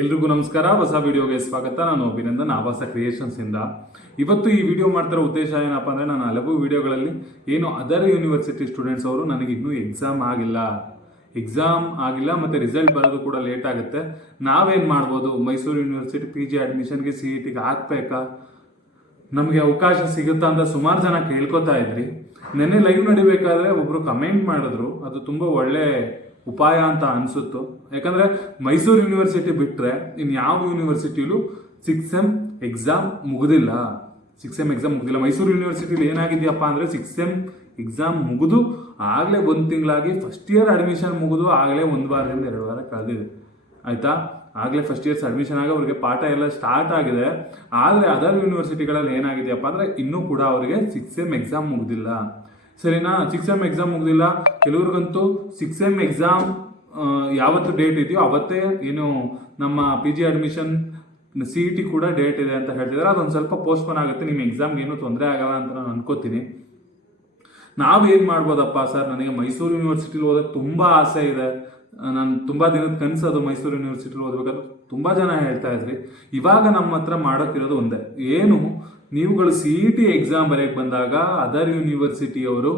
ಎಲ್ರಿಗೂ ನಮಸ್ಕಾರ. ಹೊಸ ವಿಡಿಯೋಗೆ ಸ್ವಾಗತ. ನಾನು ಅಭಿನಂದನ್, ಆವಾಸ ಕ್ರಿಯೇಷನ್ಸ್ ಇಂದ. ಇವತ್ತು ಈ ವಿಡಿಯೋ ಮಾಡ್ತಿರೋ ಉದ್ದೇಶ ಏನಪ್ಪಾ ಅಂದ್ರೆ, ನಾನು ಹಲವು ವಿಡಿಯೋಗಳಲ್ಲಿ ಏನು ಅದರ್ ಯೂನಿವರ್ಸಿಟಿ ಸ್ಟೂಡೆಂಟ್ಸ್ ಅವರು ನನಗೆ ಇನ್ನೂ ಎಕ್ಸಾಮ್ ಆಗಿಲ್ಲ ಮತ್ತೆ ರಿಸಲ್ಟ್ ಬರೋದು ಕೂಡ ಲೇಟ್ ಆಗುತ್ತೆ. ನಾವೇನ್ ಮಾಡ್ಬೋದು? ಮೈಸೂರು ಯೂನಿವರ್ಸಿಟಿ PG ಅಡ್ಮಿಷನ್ಗೆ CETಗೆ ಹಾಕ್ಬೇಕಾ, ನಮಗೆ ಅವಕಾಶ ಸಿಗುತ್ತಾ ಅಂತ ಸುಮಾರು ಜನ ಕೇಳ್ಕೊತಾ ಇದ್ರಿ. ನೆನ್ನೆ ಲೈವ್ ನಡಿಬೇಕಾದ್ರೆ ಒಬ್ರು ಕಮೆಂಟ್ ಮಾಡಿದ್ರು, ಅದು ತುಂಬಾ ಒಳ್ಳೆ ಉಪಾಯ ಅಂತ ಅನ್ಸುತ್ತು. ಯಾಕಂದ್ರೆ ಮೈಸೂರು ಯೂನಿವರ್ಸಿಟಿ ಬಿಟ್ರೆ ಇನ್ ಯಾವ ಯೂನಿವರ್ಸಿಟಿಲೂ 6th ಸೆಮ್ ಎಕ್ಸಾಮ್ ಮುಗುದಿಲ್ಲ. ಮೈಸೂರು ಯೂನಿವರ್ಸಿಟಿಲಿ ಏನಾಗಿದೆಯಪ್ಪ ಅಂದ್ರೆ 6th ಸೆಮ್ ಎಕ್ಸಾಮ್ ಮುಗಿದು ಆಗ್ಲೇ 1 ತಿಂಗಳಾಗಿ, ಫಸ್ಟ್ ಇಯರ್ ಅಡ್ಮಿಷನ್ ಮುಗಿದು ಆಗ್ಲೇ 1 ವಾರದಿಂದ 2 ವಾರ ಕಳೆದಿದೆ. ಆಯ್ತಾ? ಆಗ್ಲೇ ಫಸ್ಟ್ ಇಯರ್ಸ್ ಅಡ್ಮಿಷನ್ ಆಗಿ ಅವ್ರಿಗೆ ಪಾಠ ಎಲ್ಲ ಸ್ಟಾರ್ಟ್ ಆಗಿದೆ. ಆದ್ರೆ ಅದರ್ ಯೂನಿವರ್ಸಿಟಿಗಳಲ್ಲಿ ಏನಾಗಿದೆಯಪ್ಪ ಅಂದ್ರೆ ಇನ್ನೂ ಕೂಡ ಅವರಿಗೆ 6th ಸೆಮ್ ಎಕ್ಸಾಮ್ ಮುಗ್ದಿಲ್ಲ. ಸರಿನಾ? 6th ಸೆಮ್ ಎಕ್ಸಾಮ್ ಮುಗ್ದಿಲ್ಲ. ಕೆಲವ್ರಿಗಂತೂ 6th ಸೆಮ್ ಎಕ್ಸಾಮ್ ಯಾವತ್ತು ಡೇಟ್ ಇದೆಯೋ ಅವತ್ತೇ ಏನು ನಮ್ಮ PG ಅಡ್ಮಿಷನ್ CET ಕೂಡ ಡೇಟ್ ಇದೆ ಅಂತ ಹೇಳ್ತಿದ್ದಾರೆ. ಅದೊಂದು ಸ್ವಲ್ಪ ಪೋಸ್ಟ್ಪೋನ್ ಆಗುತ್ತೆ. ನಿಮ್ಮ ಎಕ್ಸಾಮ್ಗೆ ಏನೂ ತೊಂದರೆ ಆಗಲ್ಲ ಅಂತ ನಾನು ಅನ್ಕೋತೀನಿ. ನಾವೇನ್ ಮಾಡ್ಬೋದಪ್ಪ ಸರ್? ನನಗೆ ಮೈಸೂರು ಯೂನಿವರ್ಸಿಟಿಲಿ ಓದೋಕೆ ತುಂಬಾ ಆಸೆ ಇದೆ, ನಾನು ತುಂಬಾ ದಿನದ ಕನಸದು ಮೈಸೂರು ಯೂನಿವರ್ಸಿಟಿಲಿ ಓದ್ಬೇಕಾದ್ರೆ ತುಂಬಾ ಜನ ಹೇಳ್ತಾ ಇದ್ರಿ. ಇವಾಗ ನಮ್ಮ ಹತ್ರ ಮಾಡೋಕ್ಕಿರೋದು ಒಂದೇ, ಏನು ನೀವುಗಳು CET ಎಕ್ಸಾಮ್ ಬರೆಯಕ್ಕೆ ಬಂದಾಗ ಅದರ್ ಯೂನಿವರ್ಸಿಟಿಯವರು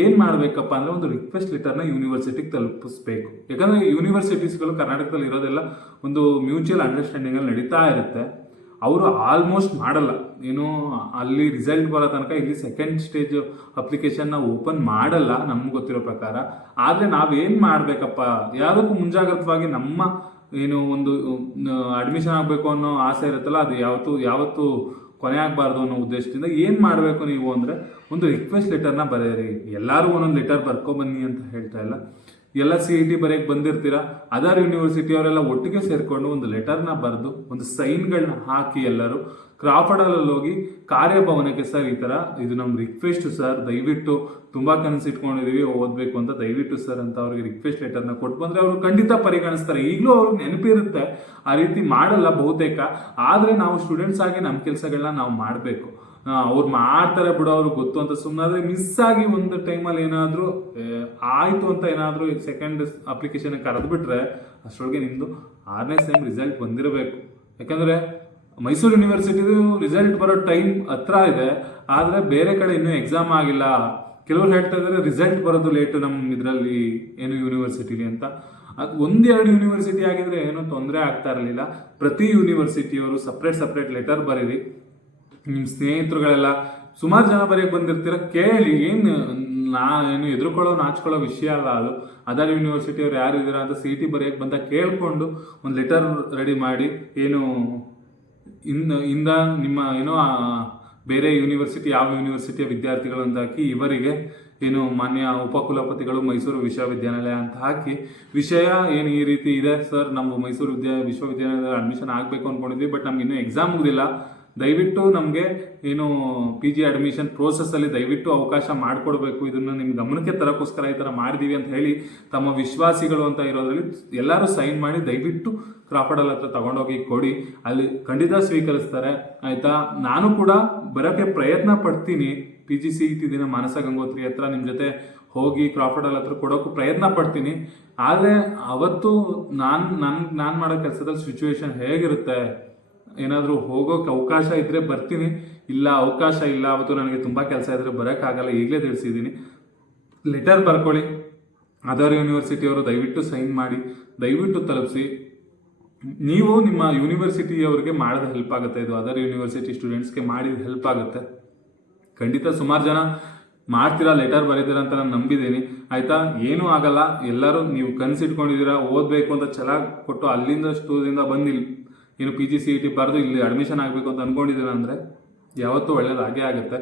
ಏನ್ ಮಾಡ್ಬೇಕಪ್ಪ ಅಂದ್ರೆ ಒಂದು ರಿಕ್ವೆಸ್ಟ್ ಲೆಟರ್ನ ಯೂನಿವರ್ಸಿಟಿಗೆ ತಲುಪಿಸ್ಬೇಕು. ಯಾಕಂದ್ರೆ ಯೂನಿವರ್ಸಿಟೀಸ್ಗಳು ಕರ್ನಾಟಕದಲ್ಲಿ ಇರೋದೆಲ್ಲ ಒಂದು ಮ್ಯೂಚುವಲ್ ಅಂಡರ್ಸ್ಟ್ಯಾಂಡಿಂಗ್ ಅಲ್ಲಿ ನಡೀತಾ ಇರುತ್ತೆ. ಅವರು ಆಲ್ಮೋಸ್ಟ್ ಮಾಡಲ್ಲ, ಏನು ಅಲ್ಲಿ ರಿಸಲ್ಟ್ ಬರೋ ತನಕ ಇಲ್ಲಿ ಸೆಕೆಂಡ್ ಸ್ಟೇಜ್ ಅಪ್ಲಿಕೇಶನ್ ಓಪನ್ ಮಾಡಲ್ಲ ನಮ್ಗೆ ಗೊತ್ತಿರೋ ಪ್ರಕಾರ. ಆದ್ರೆ ನಾವೇನ್ ಮಾಡ್ಬೇಕಪ್ಪ, ಯಾವುದಕ್ಕೂ ಮುಂಜಾಗ್ರತವಾಗಿ ನಮ್ಮ ಏನು ಒಂದು ಅಡ್ಮಿಷನ್ ಆಗಬೇಕು ಅನ್ನೋ ಆಸೆ ಇರುತ್ತಲ್ಲ, ಅದು ಯಾವತ್ತು ಕೊನೆ ಆಗಬಾರ್ದು ಅನ್ನೋ ಉದ್ದೇಶದಿಂದ ಏನ್ ಮಾಡಬೇಕು ನೀವು ಅಂದ್ರೆ, ಒಂದು ರಿಕ್ವೆಸ್ಟ್ ಲೆಟರ್ನ ಬರೆಯಿರಿ. ಎಲ್ಲರೂ ಒಂದೊಂದು ಲೆಟರ್ ಬರ್ಕೊಬನ್ನಿ ಅಂತ ಹೇಳ್ತಾ ಇಲ್ಲ. ಎಲ್ಲ CET ಬರೆಯಕ್ಕೆ ಬಂದಿರ್ತೀರಾ, ಅದರ್ ಯೂನಿವರ್ಸಿಟಿ ಅವರೆಲ್ಲ ಒಟ್ಟಿಗೆ ಸೇರ್ಕೊಂಡು ಒಂದು ಲೆಟರ್ನ ಬರೆದು ಒಂದು ಸೈನ್ಗಳನ್ನ ಹಾಕಿ ಎಲ್ಲರೂ ಕ್ರಾಫರ್ಡಲ್ಲಿ ಹೋಗಿ ಕಾರ್ಯಭವನಕ್ಕೆ, ಸರ್ ಈ ಥರ ಇದು ನಮ್ಮ ರಿಕ್ವೆಸ್ಟ್ ಸರ್, ದಯವಿಟ್ಟು ತುಂಬಾ ಕನಸಿಟ್ಕೊಂಡಿದೀವಿ ಓದಬೇಕು ಅಂತ, ದಯವಿಟ್ಟು ಸರ್ ಅಂತ ಅವ್ರಿಗೆ ರಿಕ್ವೆಸ್ಟ್ ಲೆಟರ್ನ ಕೊಟ್ಟು ಬಂದ್ರೆ ಅವರು ಖಂಡಿತ ಪರಿಗಣಿಸ್ತಾರೆ. ಈಗಲೂ ಅವ್ರಿಗೆ ನೆನಪಿರುತ್ತೆ, ಆ ರೀತಿ ಮಾಡಲ್ಲ ಬಹುತೇಕ. ಆದ್ರೆ ನಾವು ಸ್ಟೂಡೆಂಟ್ಸ್ ಆಗಿ ನಮ್ಮ ಕೆಲಸಗಳನ್ನ ನಾವು ಮಾಡಬೇಕು. ಅವ್ರು ಮಾಡ್ತಾರೆ ಬಿಡೋ, ಅವ್ರಿಗೆ ಗೊತ್ತು ಅಂತ ಸುಮ್ಮನಾದ್ರೆ ಮಿಸ್ ಆಗಿ ಒಂದು ಟೈಮಲ್ಲಿ ಏನಾದರೂ ಆಯಿತು ಅಂತ ಏನಾದರೂ ಸೆಕೆಂಡ್ ಅಪ್ಲಿಕೇಶನ್ ಕರೆದು ಬಿಟ್ರೆ ಅಷ್ಟರೊಳಗೆ ನಿಮ್ಮದು 6ನೇ ಸೆಮ್ ರಿಸಲ್ಟ್ ಬಂದಿರಬೇಕು. ಯಾಕಂದರೆ ಮೈಸೂರು ಯೂನಿವರ್ಸಿಟಿದು ರಿಸಲ್ಟ್ ಬರೋ ಟೈಮ್ ಹತ್ರ ಇದೆ, ಆದರೆ ಬೇರೆ ಕಡೆ ಇನ್ನೂ ಎಕ್ಸಾಮ್ ಆಗಿಲ್ಲ. ಕೆಲವ್ರು ಹೇಳ್ತಾ ಇದ್ದಾರೆ ರಿಸಲ್ಟ್ ಬರೋದು ಲೇಟು ನಮ್ಮ ಇದರಲ್ಲಿ ಏನು ಯೂನಿವರ್ಸಿಟಿಲಿ ಅಂತ. ಅದು 1-2 ಯೂನಿವರ್ಸಿಟಿ ಆಗಿದ್ರೆ ಏನೂ ತೊಂದರೆ ಆಗ್ತಾ ಇರಲಿಲ್ಲ. ಪ್ರತಿ ಯೂನಿವರ್ಸಿಟಿಯವರು ಸಪ್ರೇಟ್ ಲೆಟರ್ ಬರೀರಿ. ನಿಮ್ಮ ಸ್ನೇಹಿತರುಗಳೆಲ್ಲ ಸುಮಾರು ಜನ ಬರೆಯಕ್ಕೆ ಬಂದಿರ್ತೀರ, ಕೇಳಿ. ಏನು ನಾಚ್ಕೊಳ್ಳೋ ವಿಷಯ ಅಲ್ಲ ಅದು. ಅದರ್ ಯೂನಿವರ್ಸಿಟಿಯವ್ರು ಯಾರು ಇದ್ದೀರಾ ಅಂತ CET ಬರೆಯಕ್ಕೆ ಬಂದ ಕೇಳಿಕೊಂಡು ಒಂದು ಲೆಟರ್ ರೆಡಿ ಮಾಡಿ, ಏನು ಇಂದ ನಿಮ್ಮ ಏನೋ ಬೇರೆ ಯೂನಿವರ್ಸಿಟಿ, ಯಾವ ಯೂನಿವರ್ಸಿಟಿಯ ವಿದ್ಯಾರ್ಥಿಗಳು ಅಂತ ಹಾಕಿ, ಇವರಿಗೆ ಏನು ಮಾನ್ಯ ಉಪಕುಲಪತಿಗಳು ಮೈಸೂರು ವಿಶ್ವವಿದ್ಯಾನಿಲಯ ಅಂತ ಹಾಕಿ, ವಿಷಯ ಏನು ಈ ರೀತಿ ಇದೆ ಸರ್, ನಮ್ಮ ಮೈಸೂರು ವಿಶ್ವವಿದ್ಯಾನಿಲಯದ ಅಡ್ಮಿಷನ್ ಆಗಬೇಕು ಅಂದ್ಕೊಂಡಿದ್ವಿ, ಬಟ್ ನಮ್ಗೆ ಇನ್ನೂ ಎಕ್ಸಾಮ್ ಮುಗಿದಿಲ್ಲ, ದಯವಿಟ್ಟು ನಮಗೆ ಏನು PG ಅಡ್ಮಿಷನ್ ಪ್ರೋಸೆಸ್ಸಲ್ಲಿ ದಯವಿಟ್ಟು ಅವಕಾಶ ಮಾಡಿಕೊಡ್ಬೇಕು, ಇದನ್ನು ನಿಮ್ಮ ಗಮನಕ್ಕೆ ತರೋಕ್ಕೋಸ್ಕರ ಈ ಥರ ಮಾಡಿದೀವಿ ಅಂತ ಹೇಳಿ ತಮ್ಮ ವಿಶ್ವಾಸಿಗಳು ಅಂತ ಇರೋದ್ರಲ್ಲಿ ಎಲ್ಲರೂ ಸೈನ್ ಮಾಡಿ ದಯವಿಟ್ಟು ಕ್ರಾಫರ್ಡಲ್ ಹತ್ರ ತಗೊಂಡೋಗಿ ಕೊಡಿ. ಅಲ್ಲಿ ಖಂಡಿತ ಸ್ವೀಕರಿಸ್ತಾರೆ. ಆಯಿತಾ? ನಾನು ಕೂಡ ಬರೋಕ್ಕೆ ಪ್ರಯತ್ನ ಪಡ್ತೀನಿ. PG CET ದಿನ ಮಾನಸ ಗಂಗೋತ್ರಿ ಹತ್ರ ನಿಮ್ಮ ಜೊತೆ ಹೋಗಿ ಕ್ರಾಫರ್ಡಲ್ ಹತ್ರ ಕೊಡೋಕ್ಕೂ ಪ್ರಯತ್ನ ಪಡ್ತೀನಿ. ಆದರೆ ಅವತ್ತು ನಾನು ಮಾಡೋ ಕೆಲಸದಲ್ಲಿ ಸಿಚುವೇಶನ್ ಹೇಗಿರುತ್ತೆ, ಏನಾದರೂ ಹೋಗೋಕೆ ಅವಕಾಶ ಇದ್ದರೆ ಬರ್ತೀನಿ, ಇಲ್ಲ ಅವಕಾಶ ಇಲ್ಲ, ಅವತ್ತು ನನಗೆ ತುಂಬ ಕೆಲಸ ಇದ್ದರೆ ಬರೋಕ್ಕಾಗಲ್ಲ, ಈಗಲೇ ತಿಳಿಸಿದ್ದೀನಿ. ಲೆಟರ್ ಬರ್ಕೊಳ್ಳಿ, ಅದರ್ ಯೂನಿವರ್ಸಿಟಿಯವರು ದಯವಿಟ್ಟು ಸೈನ್ ಮಾಡಿ, ದಯವಿಟ್ಟು ತಲುಪಿಸಿ. ನೀವು ನಿಮ್ಮ ಯೂನಿವರ್ಸಿಟಿಯವರಿಗೆ ಮಾಡಿದ ಹೆಲ್ಪ್ ಆಗುತ್ತೆ, ಇದು ಅದರ್ ಯೂನಿವರ್ಸಿಟಿ ಸ್ಟೂಡೆಂಟ್ಸ್ಗೆ ಮಾಡಿದ ಹೆಲ್ಪ್ ಆಗುತ್ತೆ. ಖಂಡಿತ ಸುಮಾರು ಜನ ಮಾಡ್ತೀರಾ, ಲೆಟರ್ ಬರೀತೀರಾ ಅಂತ ನಾನು ನಂಬಿದ್ದೀನಿ. ಆಯಿತಾ? ಏನೂ ಆಗಲ್ಲ. ಎಲ್ಲರೂ ನೀವು ಕನಸಿಟ್ಕೊಂಡಿದ್ದೀರಾ ಓದಬೇಕು ಅಂತ ಛಲ ಕೊಟ್ಟು ಅಲ್ಲಿಂದ ಸ್ಟೂರಿಂದ ಬಂದು ಏನು PG CET ಬರೆದು ಇಲ್ಲಿ ಅಡ್ಮಿಷನ್ ಆಗಬೇಕು ಅಂತ ಅಂದ್ಕೊಂಡಿದ್ದೀರ ಅಂದರೆ ಯಾವತ್ತೂ ಒಳ್ಳೇದಾಗೇ ಆಗುತ್ತೆ.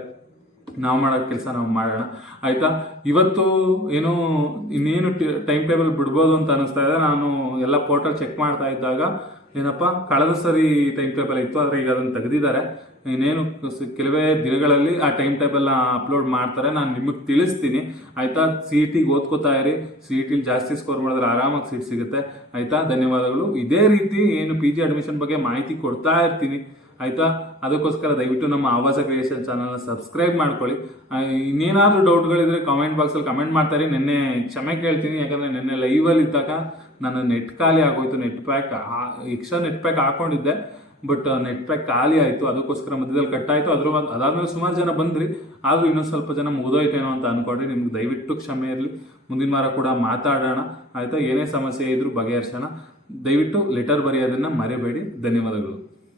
ನಾವು ಮಾಡೋ ಕೆಲಸ ನಾವು ಮಾಡೋಣ. ಆಯಿತಾ? ಇವತ್ತು ಏನು ಇನ್ನೇನು ಟೈಮ್ ಟೇಬಲ್ ಬಿಡ್ಬೋದು ಅಂತ ಅನ್ನಿಸ್ತಾ ಇದೆ. ನಾನು ಎಲ್ಲ ಪೋರ್ಟಲ್ ಚೆಕ್ ಮಾಡ್ತಾ ಇದ್ದಾಗ ಏನಪ್ಪ, ಕಳೆದ ಸರಿ ಟೈಮ್ ಟೇಬಲ್ ಇತ್ತು, ಆದರೆ ಈಗ ಅದನ್ನು ತೆಗೆದಿದ್ದಾರೆ. ಇನ್ನೇನು ಕೆಲವೇ ದಿನಗಳಲ್ಲಿ ಆ ಟೈಮ್ ಟೇಬಲ್ನ ಅಪ್ಲೋಡ್ ಮಾಡ್ತಾರೆ, ನಾನು ನಿಮಗೆ ತಿಳಿಸ್ತೀನಿ. ಆಯಿತಾ? CETಗೆ ಓದ್ಕೋತಾ ಇರಿ. CETಲಿ ಜಾಸ್ತಿ ಸ್ಕೋರ್ ಮಾಡಿದ್ರೆ ಆರಾಮಾಗಿ ಸೀಟ್ ಸಿಗುತ್ತೆ. ಆಯಿತಾ? ಧನ್ಯವಾದಗಳು. ಇದೇ ರೀತಿ ಏನು PG ಅಡ್ಮಿಷನ್ ಬಗ್ಗೆ ಮಾಹಿತಿ ಕೊಡ್ತಾ ಇರ್ತೀನಿ. ಆಯಿತಾ. ಅದಕ್ಕೋಸ್ಕರ ದಯವಿಟ್ಟು ನಮ್ಮ ಆವಾಸ ಕ್ರಿಯೇಷನ್ ಚಾನಲ್ನ ಸಬ್ಸ್ಕ್ರೈಬ್ ಮಾಡ್ಕೊಳ್ಳಿ. ಇನ್ನೇನಾದರೂ ಡೌಟ್ಗಳಿದ್ರೆ ಕಾಮೆಂಟ್ ಬಾಕ್ಸಲ್ಲಿ ಕಮೆಂಟ್ ಮಾಡ್ತಾರೆ. ನಿನ್ನೆ ಕ್ಷಮೆ ಕೇಳ್ತೀನಿ, ಯಾಕಂದರೆ ನಿನ್ನೆ ಲೈವಲ್ಲಿ ಇದ್ದಾಗ ನನ್ನ ನೆಟ್ ಖಾಲಿ ಆಗೋಯ್ತು. ಎಕ್ಸ್ಟ್ರಾ ನೆಟ್ ಪ್ಯಾಕ್ ಹಾಕೊಂಡಿದ್ದೆ, ಬಟ್ ನೆಟ್ ಪ್ಯಾಕ್ ಖಾಲಿ ಆಯಿತು. ಅದಕ್ಕೋಸ್ಕರ ಮಧ್ಯದಲ್ಲಿ ಕಟ್ಟಾಯಿತು. ಅದಾದ್ಮೇಲೆ ಸುಮಾರು ಜನ ಬಂದ್ರಿ, ಆದರೂ ಇನ್ನೊಂದು ಸ್ವಲ್ಪ ಜನ ಮುಗಿದೋಯ್ತೇನೋ ಅಂತ ಅಂದ್ಕೊಂಡ್ರಿ. ನಿಮ್ಗೆ ದಯವಿಟ್ಟು ಕ್ಷಮೆ ಇರಲಿ. ಮುಂದಿನ ವಾರ ಕೂಡ ಮಾತಾಡೋಣ, ಆಯಿತಾ. ಏನೇ ಸಮಸ್ಯೆ ಇದ್ರೂ ಬಗೆಹರಿಸೋಣ. ದಯವಿಟ್ಟು ಲೆಟರ್ ಬರೆಯೋದನ್ನು ಮರಿಬೇಡಿ. ಧನ್ಯವಾದಗಳು.